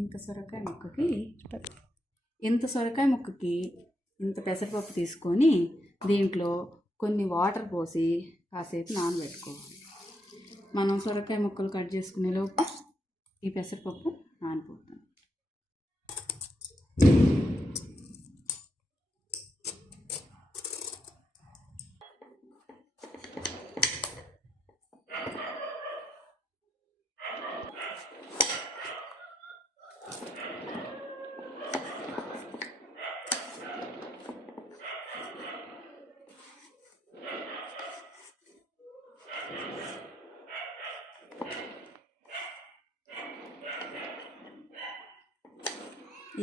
ఇంత సొరకాయ ముక్కకి ఇంత పెసరపప్పు తీసుకొని దీంట్లో కొన్ని వాటర్ పోసి కాసేపు నానబెట్టుకోవాలి. మనం సొరకాయ ముక్కలు కట్ చేసుకునేలోపు ఈ పెసరపప్పు నానిపోతుంది.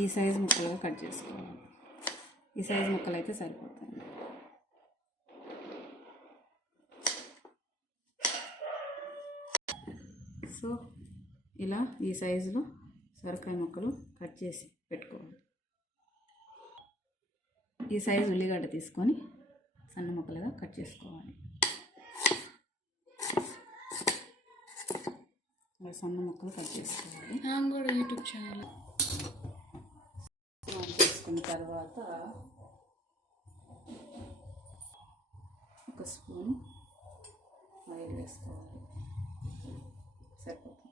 ఈ సైజు ముక్కలుగా కట్ చేసుకోవాలి. ఈ సైజు ముక్కలు అయితే సరిపోతుంది. సో ఇలా ఈ సైజులో సొరకాయ ముక్కలు కట్ చేసి పెట్టుకోవాలి. ఈ సైజు ఉల్లిగడ్డ తీసుకొని సన్న ముక్కలుగా కట్ చేసుకోవాలి. సన్న ముక్కలు కట్ చేసుకోవాలి. కూడా యూట్యూబ్ ఛానల్ చేసుకున్న తర్వాత ఒక స్పూన్ ఆయిల్ వేసుకోవాలి. సరిపోతుంది.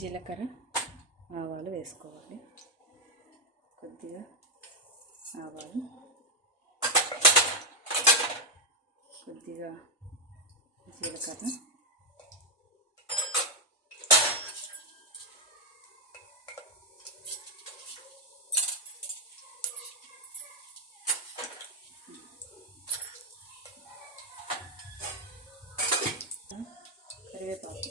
జీలకర్ర ఆవాలు వేసుకోవాలి. కొద్దిగా ఆవాలు, కొద్దిగా జీలకర్ర, కరివేపాకు,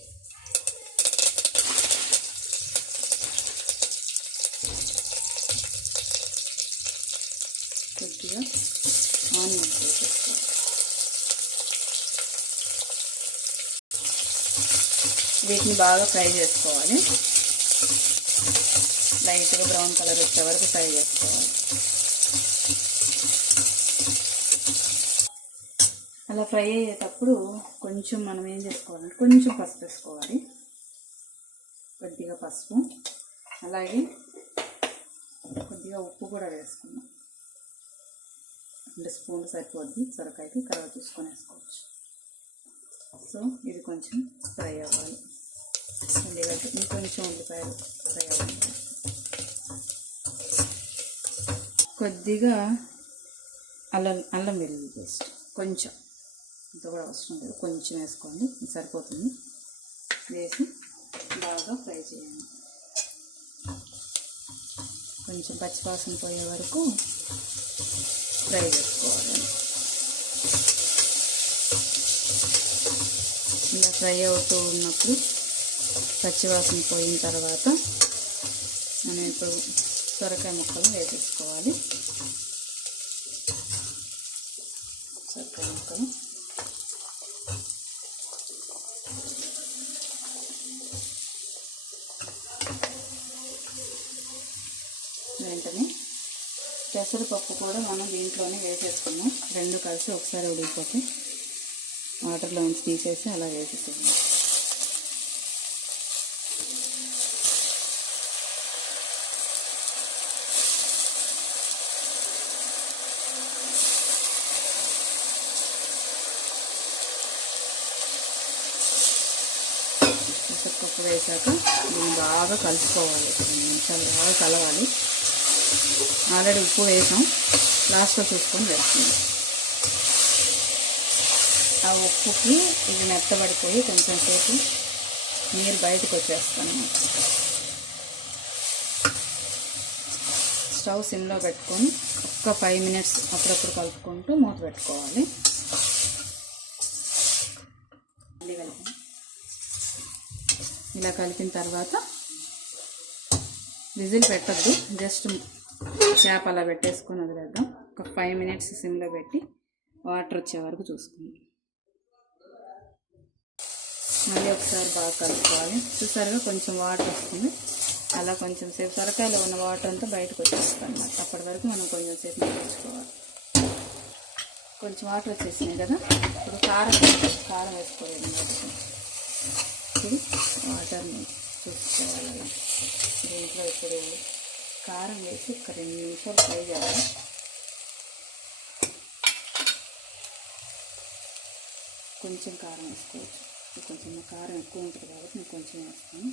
కొద్దిగా ఆనియన్స్ వేసేసుకోవాలి. వీటిని బాగా ఫ్రై చేసుకోవాలి. లైట్గా బ్రౌన్ కలర్ వచ్చే వరకు ఫ్రై చేసుకోవాలి. అలా ఫ్రై అయ్యేటప్పుడు కొంచెం మనం ఏం చేసుకోవాలంటే కొంచెం పసుపు వేసుకోవాలి. కొద్దిగా పసుపు, అలాగే కొద్దిగా ఉప్పు కూడా వేసుకున్నాం. 2 స్పూన్లు సరిపోద్ది. సొరకాయకి కలవ చూసుకొని వేసుకోవచ్చు. సో ఇది కొంచెం ఫ్రై అవ్వాలి. ఉల్లిగడ్డ ఇంకొంచెం ఉల్లిపాయలు ఫ్రై అవ్వాలి. కొద్దిగా అల్లం వెల్లుల్లి పేస్ట్ కొంచెం, ఇంత కూడా అవసరం లేదు, కొంచెం వేసుకోండి, సరిపోతుంది. వేసి బాగా ఫ్రై చేయండి. కొంచెం పచ్చివాసన పోయే వరకు ఫ్రై చేసుకోవాలి. ఇలా ఫ్రై అవుతూ ఉన్నప్పుడు పచ్చివాసన పోయిన తర్వాత మనం ఇప్పుడు సొరకాయ ముక్కలు వేసేసుకోవాలి. సొరకాయ ముక్కలు వెంటనే పెసరపప్పు కూడా మనం దీంట్లోనే వేసేసుకున్నాం. 2 కలిసి ఒకసారి ఉడికిపోతే వాటర్లో ఉంచి తీసేసి అలా వేసేసేయండి. పెసరపప్పు వేసాక దీన్ని బాగా కలుపుకోవాలి. 2 నిమిషాలు బాగా కలవాలి. ఆల్రెడీ ఉప్పు వేసాం, లాస్ట్లో చూసుకొని వేస్తున్నాం. ఆ ఉప్పుకి ఇది మెత్తబడిపోయి కొంచెం సేపు నీరు బయటకు వచ్చేస్తాను. స్టవ్ సిమ్లో పెట్టుకొని ఒక 5 మినిట్స్ అప్పుడప్పుడు కలుపుకుంటూ మూత పెట్టుకోవాలి. ఇలా కలిపిన తర్వాత విజిల్ పెట్టద్దు, జస్ట్ చేప అలా పెట్టేసుకొని వదిలేద్దాం. ఒక 5 మినిట్స్ సిమ్లో పెట్టి వాటర్ వచ్చే వరకు చూసుకుందాం. మళ్ళీ ఒకసారి బాగా కలుపుకోవాలి. చూసారుగా కొంచెం వాటర్ వస్తుంది. అలా కొంచెం సేపు సొరకాయలో ఉన్న వాటర్ అంతా బయటకు వచ్చేస్తుంది అన్నమాట. అప్పటి వరకు మనం కొంచెం సేపు మగ్గించుకోవాలి. కొంచెం వాటర్ వచ్చేసినాయి కదా, ఇప్పుడు కారం వేసుకోలేదు కాబట్టి ఇప్పుడు వాటర్ని చూసుకోవాలి. దీంట్లో ఇప్పుడు కారం వేసి ఒక 2 నిమిషాలు ఫ్రై చేయాలి. కొంచెం కారం వేసుకోవచ్చు. కొంచెం కారం ఎక్కువ ఉంటుంది కాబట్టి నేను కొంచెం వేస్తాను.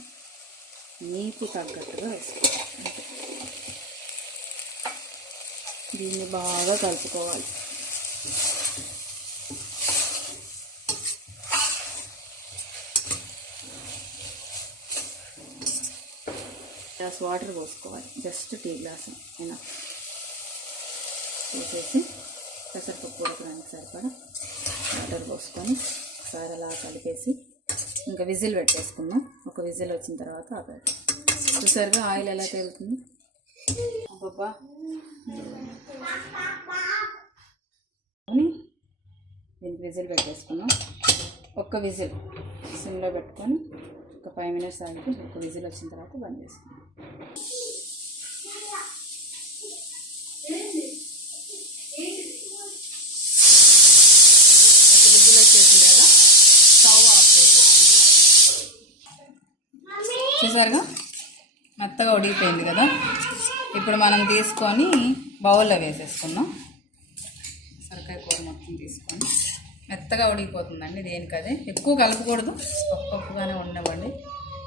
నీకు తగ్గట్టుగా వేసుకోవాలి. దీన్ని బాగా కలుపుకోవాలి. గ్లాస్ వాటర్ పోసుకోవాలి. జస్ట్ టీ గ్లాసు అయినా వేసేసి పెసరపప్పు ఉడకడానికి సరిపడా వాటర్ పోసుకొని ఒకసారి అలా కలిపేసి ఇంకా విజిల్ పెట్టేసుకుందాం. ఒక విజిల్ వచ్చిన తర్వాత ఆపేద్దాం. చూసారుగా ఆయిల్ ఎలా తేలుతుంది. అబ్బబ్బా, దీనికి విజిల్ పెట్టేసుకున్నాం. ఒక్క విజిల్ సిమ్లో పెట్టుకొని ఒక 5 మినిట్స్ ఆగితే ఒక విజిల్ వచ్చిన తర్వాత బంద్ చేసుకున్నాం. ఒక విజిల్ వచ్చేసింది కదా, స్టవ్ ఆఫ్ చేసేసుకున్నాం. చూసారుగా మెత్తగా ఉడికిపోయింది కదా. ఇప్పుడు మనం తీసుకొని బౌల్లో వేసేసుకున్నాం. సొరకాయ కూర మొత్తం తీసుకొని మెత్తగా ఉడికిపోతుందండి. దేనికదే ఎక్కువ కలపకూడదు, పప్పుగానే ఉండవండి.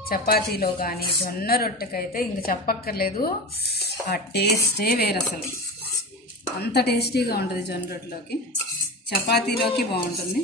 చపాతీలో కానీ జొన్న రొట్టెకైతే ఇంక చెప్పక్కర్లేదు, ఆ టేస్టే వేరు. అసలు అంత టేస్టీగా ఉంటుంది జొన్న రొట్టెలోకి, చపాతీలోకి బాగుంటుంది.